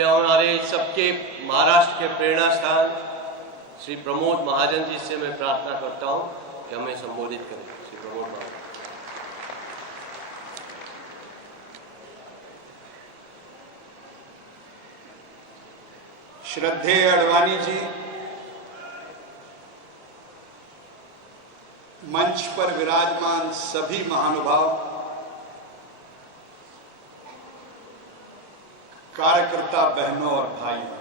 में हमारे सबके महाराष्ट्र के प्रेरणा स्थान श्री प्रमोद महाजन जी से मैं प्रार्थना करता हूं कि हमें संबोधित करें। श्री प्रमोद महाजन। श्रद्धेय अडवाणी जी, मंच पर विराजमान सभी महानुभाव, कार्यकर्ता बहनों और भाइयों,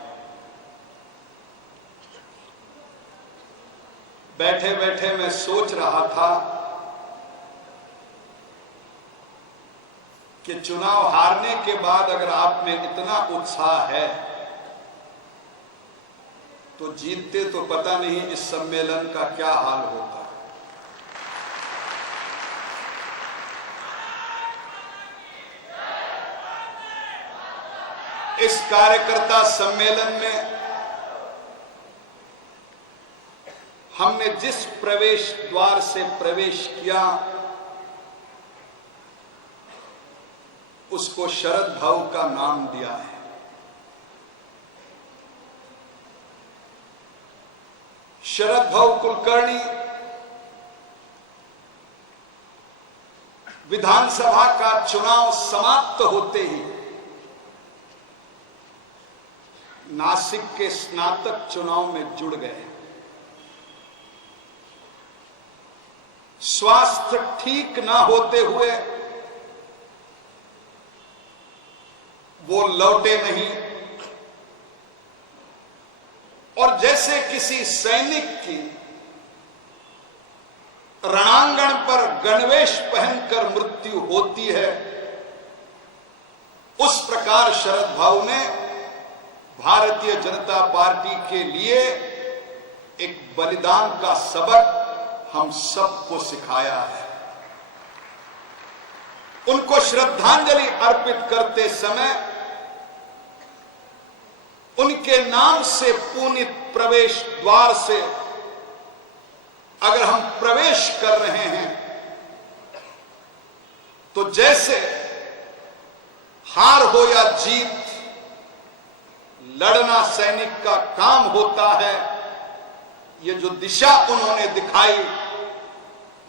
बैठे बैठे मैं सोच रहा था कि चुनाव हारने के बाद अगर आप में इतना उत्साह है तो जीतते तो पता नहीं इस सम्मेलन का क्या हाल होता। इस कार्यकर्ता सम्मेलन में हमने जिस प्रवेश द्वार से प्रवेश किया उसको शरद भाऊ का नाम दिया है। शरद भाऊ कुलकर्णी विधानसभा का चुनाव समाप्त होते ही नासिक के स्नातक चुनाव में जुड़ गए। स्वास्थ्य ठीक ना होते हुए वो लौटे नहीं और जैसे किसी सैनिक की रणांगण पर गणवेश पहनकर मृत्यु होती है, उस प्रकार शरद भाऊ ने भारतीय जनता पार्टी के लिए एक बलिदान का सबक हम सबको सिखाया है। उनको श्रद्धांजलि अर्पित करते समय उनके नाम से पुनीत प्रवेश द्वार से अगर हम प्रवेश कर रहे हैं तो जैसे हार हो या जीत लड़ना सैनिक का काम होता है, ये जो दिशा उन्होंने दिखाई,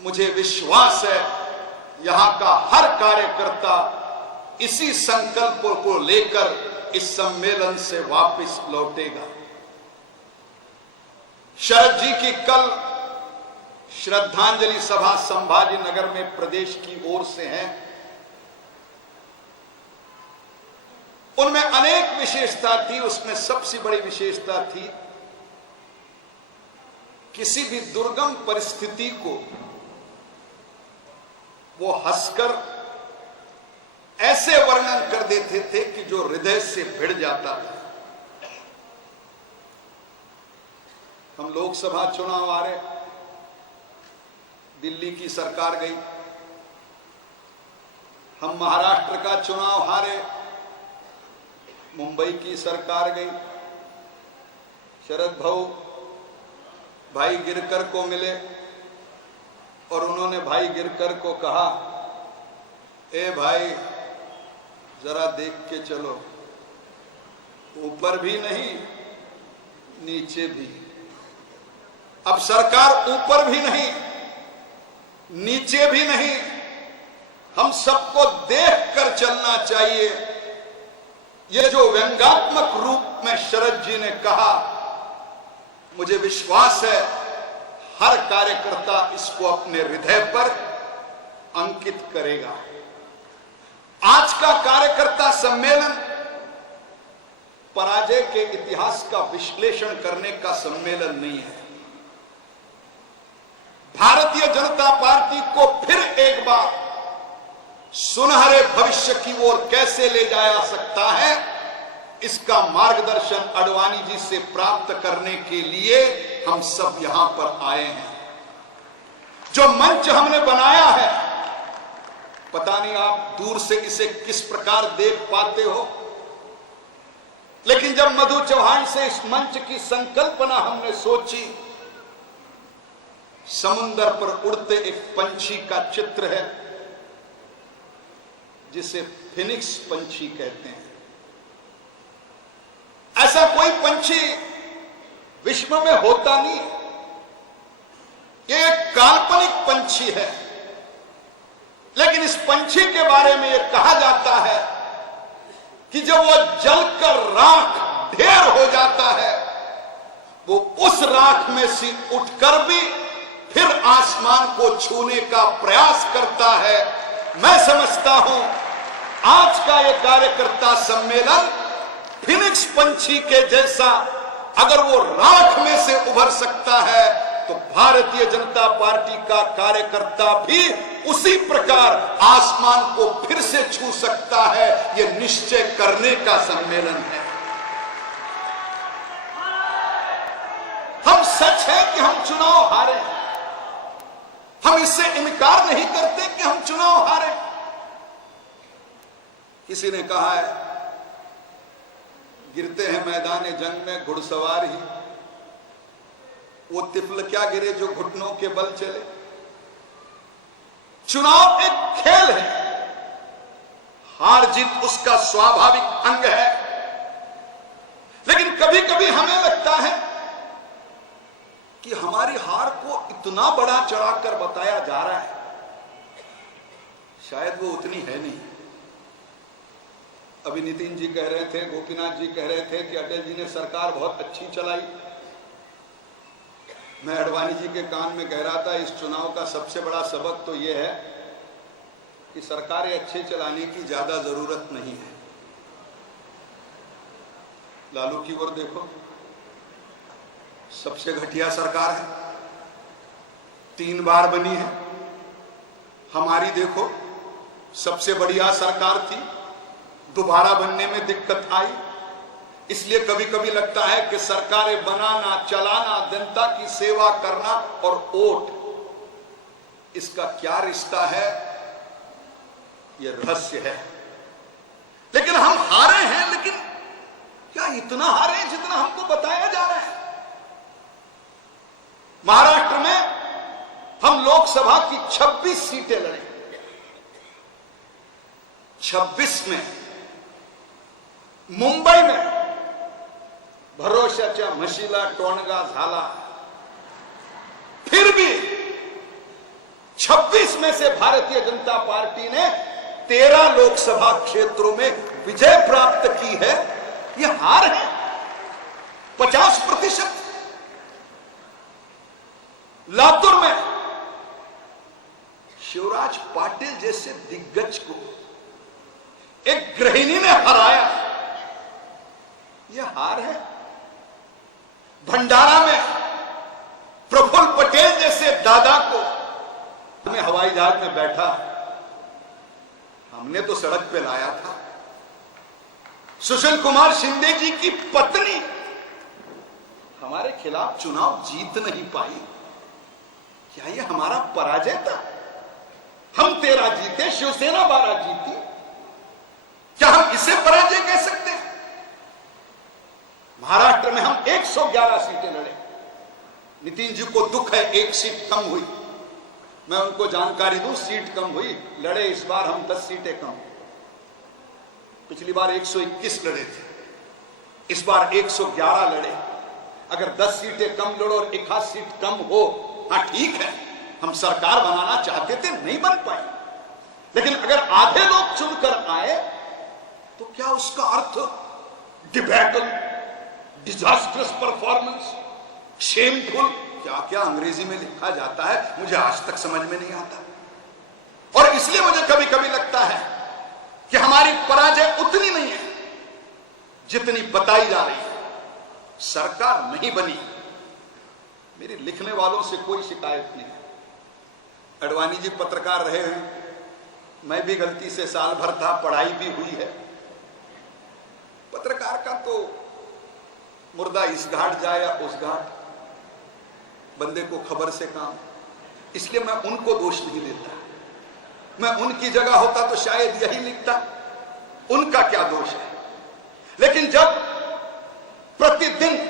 मुझे विश्वास है यहां का हर कार्यकर्ता इसी संकल्प को लेकर इस सम्मेलन से वापस लौटेगा। शरद जी की कल श्रद्धांजलि सभा संभाजी नगर में प्रदेश की ओर से है। उनमें अनेक विशेषता थी, उसमें सबसे बड़ी विशेषता थी किसी भी दुर्गम परिस्थिति को वो हंसकर ऐसे वर्णन कर देते थे कि जो हृदय से भिड़ जाता था। हम लोकसभा चुनाव आ रहे, दिल्ली की सरकार गई, हम महाराष्ट्र का चुनाव हारे, मुंबई की सरकार गई। शरद भाऊ भाई गिरकर को मिले और उन्होंने भाई गिरकर को कहा, ए भाई जरा देख के चलो, ऊपर भी नहीं नीचे भी। अब सरकार ऊपर भी नहीं नीचे भी नहीं, हम सबको देख कर चलना चाहिए। यह जो व्यंग्यात्मक रूप में शरद जी ने कहा, मुझे विश्वास है हर कार्यकर्ता इसको अपने हृदय पर अंकित करेगा। आज का कार्यकर्ता सम्मेलन पराजय के इतिहास का विश्लेषण करने का सम्मेलन नहीं है। भारतीय जनता पार्टी को फिर एक बार सुनहरे भविष्य की ओर कैसे ले जाया सकता है, इसका मार्गदर्शन अडवाणी जी से प्राप्त करने के लिए हम सब यहां पर आए हैं। जो मंच हमने बनाया है, पता नहीं आप दूर से इसे किस प्रकार देख पाते हो, लेकिन जब मधु चौहान से इस मंच की संकल्पना हमने सोची, समुंदर पर उड़ते एक पंछी का चित्र है जिसे फिनिक्स पंछी कहते हैं। ऐसा कोई पंछी विश्व में होता नहीं है। ये एक काल्पनिक पंछी है, लेकिन इस पंछी के बारे में यह कहा जाता है कि जब वो जलकर राख ढेर हो जाता है, वो उस राख में से उठकर भी फिर आसमान को छूने का प्रयास करता है। मैं समझता हूं आज का यह कार्यकर्ता सम्मेलन फिनिक्स पंछी के जैसा अगर वो राख में से उभर सकता है, तो भारतीय जनता पार्टी का कार्यकर्ता भी उसी प्रकार आसमान को फिर से छू सकता है। यह निश्चय करने का सम्मेलन है। हम सच है कि हम चुनाव हारे, हम इससे इनकार नहीं करते कि हम चुनाव हारे। किसी ने कहा है, गिरते हैं मैदान जंग में घुड़सवार ही, वो तिफल क्या गिरे जो घुटनों के बल चले। चुनाव एक खेल है, हार जीत उसका स्वाभाविक अंग है, लेकिन कभी कभी हमें लगता है कि हमारी हार को इतना बड़ा चढ़ाकर बताया जा रहा है, शायद वो उतनी है नहीं। अभी नितिन जी कह रहे थे, गोपीनाथ जी कह रहे थे कि अटल जी ने सरकार बहुत अच्छी चलाई। मैं अडवाणी जी के कान में कह रहा था, इस चुनाव का सबसे बड़ा सबक तो यह है कि सरकारें अच्छे चलाने की ज्यादा जरूरत नहीं है। लालू की ओर देखो, सबसे घटिया सरकार है, 3 बार बनी है। हमारी देखो, सबसे बढ़िया सरकार थी, दोबारा बनने में दिक्कत आई। इसलिए कभी कभी लगता है कि सरकारें बनाना, चलाना, जनता की सेवा करना और वोट, इसका क्या रिश्ता है, यह रहस्य है। लेकिन हम हारे हैं, लेकिन क्या इतना हारे हैं जितना हमको बताया जा रहा है? महाराष्ट्र में हम लोकसभा की 26 सीटें लड़े, 26 में मुंबई में भरोशाच्या म्हशीला टोणगा झाला, फिर भी 26 में से भारतीय जनता पार्टी ने 13 लोकसभा क्षेत्रों में विजय प्राप्त की है। यह हार है 50%। लातूर में शिवराज पाटिल जैसे दिग्गज को एक गृहिणी ने हराया, यह हार है। भंडारा में प्रफुल्ल पटेल जैसे दादा को, हमें हवाई जहाज में बैठा, हमने तो सड़क पे लाया था। सुशील कुमार शिंदे जी की पत्नी हमारे खिलाफ चुनाव जीत नहीं पाई। क्या यह हमारा पराजय था? हम 13 जीते, शिवसेना 12 जीती, क्या हम इसे पराजय कह सकते हैं? महाराष्ट्र में हम 111 सीटें लड़े। नितिन जी को दुख है, 1 सीट कम हुई। मैं उनको जानकारी दूं, सीट कम हुई, लड़े इस बार हम 10 सीटें कम। पिछली बार 121 लड़े थे, इस बार 111 लड़े। अगर 10 सीटें कम लड़ो और 1 सीट कम हो, हाँ ठीक है, हम सरकार बनाना चाहते थे, नहीं बन पाई। लेकिन अगर आधे लोग चुनकर आए तो क्या उसका अर्थ डिबेटल, डिजास्टरस परफॉर्मेंस, शेमफुल, क्या क्या अंग्रेजी में लिखा जाता है, मुझे आज तक समझ में नहीं आता। और इसलिए मुझे कभी कभी लगता है कि हमारी पराजय उतनी नहीं है जितनी बताई जा रही है। सरकार नहीं बनी, मेरे लिखने वालों से कोई शिकायत नहीं है। अडवाणी जी पत्रकार रहे हैं, मैं भी गलती से साल भर था, पढ़ाई भी हुई है। पत्रकार का तो मुर्दा इस घाट जाए या उस घाट, बंदे को खबर से काम। इसलिए मैं उनको दोष नहीं देता, मैं उनकी जगह होता तो शायद यही लिखता, उनका क्या दोष है। लेकिन जब प्रतिदिन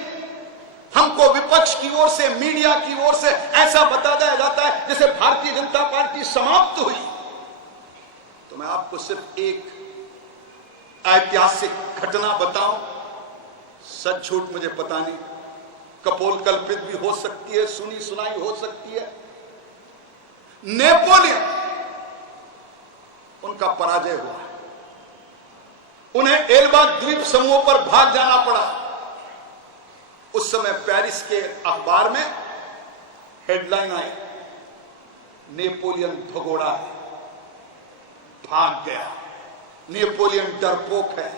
हमको विपक्ष की ओर से, मीडिया की ओर से ऐसा बताया जाता है जैसे भारतीय जनता पार्टी समाप्त हुई, तो मैं आपको सिर्फ एक ऐतिहासिक घटना बताऊं सच झूठ मुझे पता नहीं, कपोल कल्पित भी हो सकती है, सुनी सुनाई हो सकती है। नेपोलियन, उनका पराजय हुआ, उन्हें एल्बा द्वीप समूह पर भाग जाना पड़ा। उस समय पेरिस के अखबार में हेडलाइन आई, नेपोलियन भगोड़ा है, भाग गया, नेपोलियन डरपोक है,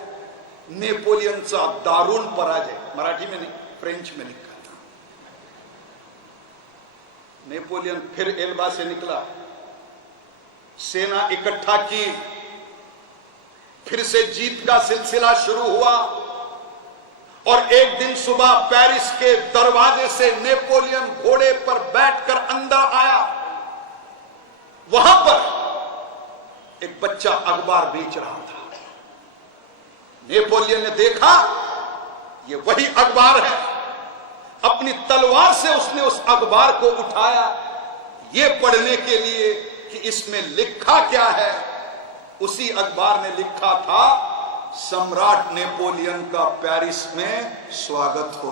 नेपोलियन सा दारुण पराजय। मराठी में नहीं, फ्रेंच में लिखा था। नेपोलियन फिर एल्बा से निकला, सेना इकट्ठा की, फिर से जीत का सिलसिला शुरू हुआ और एक दिन सुबह पेरिस के दरवाजे से नेपोलियन घोड़े पर बैठकर अंदर आया। वहां पर एक बच्चा अखबार बेच रहा था। नेपोलियन ने देखा ये वही अखबार है, अपनी तलवार से उसने उस अखबार को उठाया, ये पढ़ने के लिए कि इसमें लिखा क्या है। उसी अखबार में लिखा था, सम्राट नेपोलियन का पेरिस में स्वागत हो।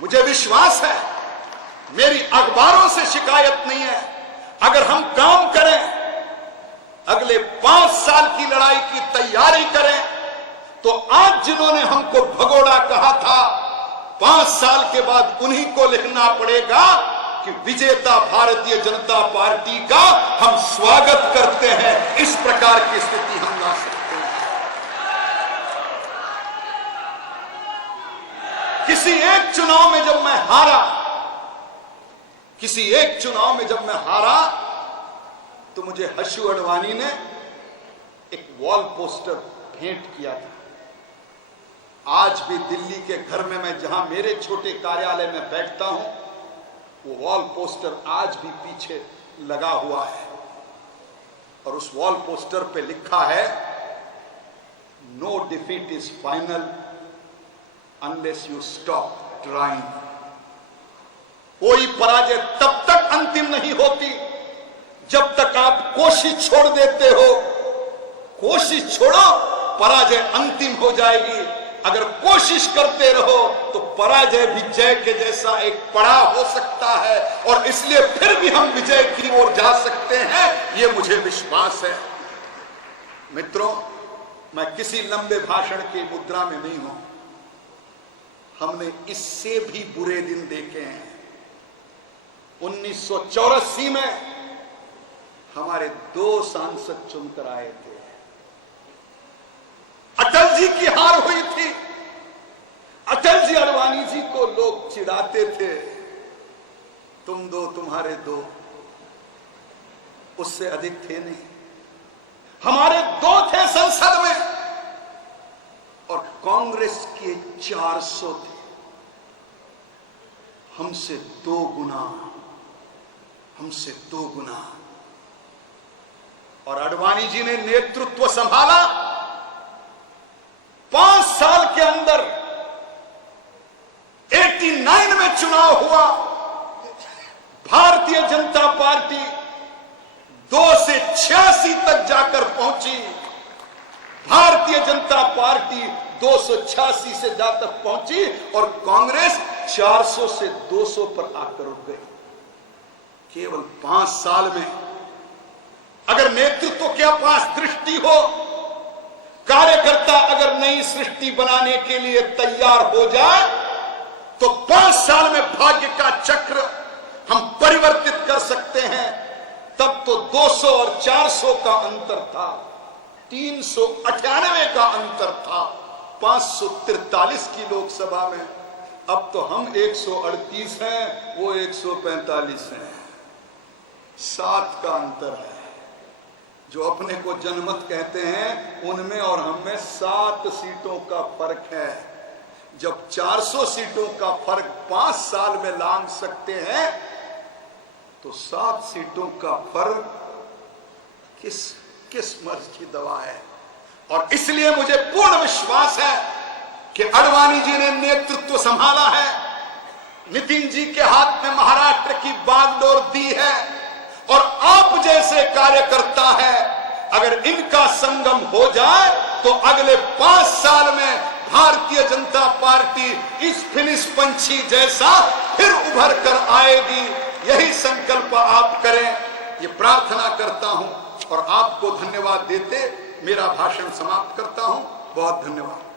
मुझे विश्वास है मेरी अखबारों से शिकायत नहीं है। अगर हम काम करें, अगले 5 साल की लड़ाई की तैयारी करें, तो आज जिन्होंने हमको भगोड़ा कहा था, 5 साल के बाद उन्हीं को लिखना पड़ेगा कि विजेता भारतीय जनता पार्टी का हम स्वागत करते हैं। इस प्रकार की स्थिति हम ला सकते हैं। किसी एक चुनाव में जब मैं हारा, तो मुझे हर्षू अडवाणी ने एक वॉल पोस्टर भेंट किया था। आज भी दिल्ली के घर में मैं जहां मेरे छोटे कार्यालय में बैठता हूं, वो वॉल पोस्टर आज भी पीछे लगा हुआ है और उस वॉल पोस्टर पे लिखा है, no defeat is final unless you stop trying. कोई पराजय तब तक अंतिम नहीं होती जब तक आप कोशिश छोड़ देते हो। कोशिश छोड़ो, पराजय अंतिम हो जाएगी। अगर कोशिश करते रहो तो पराजय भी जय के जैसा एक पड़ाव हो सकता है और इसलिए फिर भी हम विजय की ओर जा सकते हैं, ये मुझे विश्वास है। मित्रों, मैं किसी लंबे भाषण की मुद्रा में नहीं हूं। हमने इससे भी बुरे दिन देखे हैं। 1984 में हमारे 2 सांसद चुनकर आए थे। अटल जी की हार हुई थी। अटल जी अडवाणी जी को लोग चिढ़ाते थे, तुम 2 तुम्हारे 2, उससे अधिक थे नहीं। हमारे 2 थे संसद में और कांग्रेस के 400 थे। हमसे 2 गुना। और अडवाणी जी ने नेतृत्व संभाला। 5 साल के अंदर 89 में चुनाव हुआ। भारतीय जनता पार्टी 2 से 86 तक जाकर पहुंची। भारतीय जनता पार्टी 286 से जाकर पहुंची और कांग्रेस 400 से 200 पर आकर रुक गई। केवल 5 साल में। अगर नेतृत्व के पास दृष्टि हो, कार्यकर्ता अगर नई सृष्टि बनाने के लिए तैयार हो जाए, तो 5 साल में भाग्य का चक्र हम परिवर्तित कर सकते हैं। तब तो 200 और 400 का अंतर था, 398 का अंतर था 543 की लोकसभा में। अब तो हम 138 हैं, वो 145 हैं। 7 का अंतर है। जो अपने को जनमत कहते हैं, उनमें और हम में 7 सीटों का फर्क है। जब 400 सीटों का फर्क 5 साल में लांघ सकते हैं, तो 7 सीटों का फर्क किस मर्ज की दवा है। और इसलिए मुझे पूर्ण विश्वास है कि अडवाणी जी ने नेतृत्व संभाला है, नितिन जी के हाथ में महाराष्ट्र की बागडोर दी है और आप जैसे कार्यकर्ता है। अगर इनका संगम हो जाए तो अगले 5 साल में भारतीय जनता पार्टी इस फिनिश पंछी जैसा फिर उभर कर आएगी। यही संकल्प आप करें, ये प्रार्थना करता हूं और आपको धन्यवाद देते मेरा भाषण समाप्त करता हूं। बहुत धन्यवाद।